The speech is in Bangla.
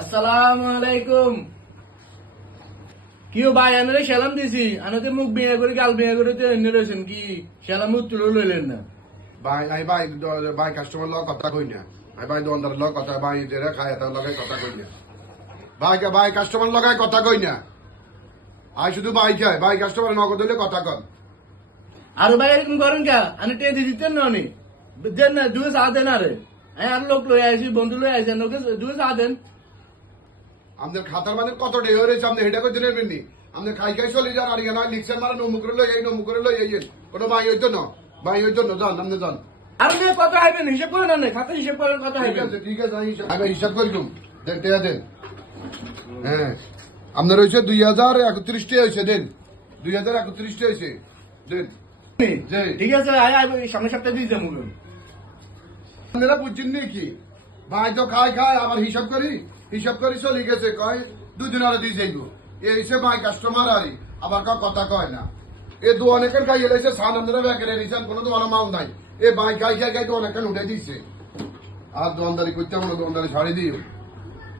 আসসালামু আলাইকুম। কিও ভাই আনরে সালাম দিছি, আনতে মুখ বিয়ে করে গাল বিয়ে করে তো এনে রয়েছেন কি সালাম উত্তর লইলেন না। ভাই নাই ভাই কাস্টমার লগ কথা কই না। ভাই দোকানদার লগ কথা ভাই যেটা খায় তার লগে কথা কই না। ভাই কাস্টমার লগায় কথা কই না। শুধু ভাই খায়, ভাই কাস্টমার নগদ হইলে কথা কন। আর ভাই এরকম করেন কা? আনে তে দিতেন না নি দেন না, দুই চা দেন। আরে আর লোক লই আইছি, বন্ধু লই আইছেন, ওকে দুই চা দেন। আমাদের খাতার মানে কত ডে হয়েছে আপনি হেটা করতে নেবেন নি। আপনি খাই চলে যান আর ইয়ে নয় লিখছেন মানে নমুকরে লই কোনো ভাই হইতো না, ভাই হইতো না, যান আপনি যান। আর মেয়ে কত হাইবেন হিসাব করেন না, খাতা হিসাব করেন কত ঠিক হাইবেন। আছে আমি হিসাব করি দেন টেয়া দেন। হ্যাঁ আপনার হয়েছে 2031 টা হয়েছে, দেন 2031 টা হয়েছে দেন। ঠিক আছে, আয় আয় সামনের সপ্তাহে দিয়ে যাবো। আপনারা বুঝছেন নি কি ভাই তো খায় আবার হিসাব করি চলে গেছে, কয় দুদিন আরে দিয়ে যাইব এই হিসেবে ভাই কাস্টমার আরই আবার কথা কয় না। এ দু অনেকের খাই এলাইছে সান আপনারা ব্যাকেরে নিয়েছেন, কোনো দোকানে মাল নাই। এ ভাই খাই তো অনেকখান উঠে দিচ্ছে আর দোকানদারি করতে আমরা দোকানদারি ছাড়ি দিও।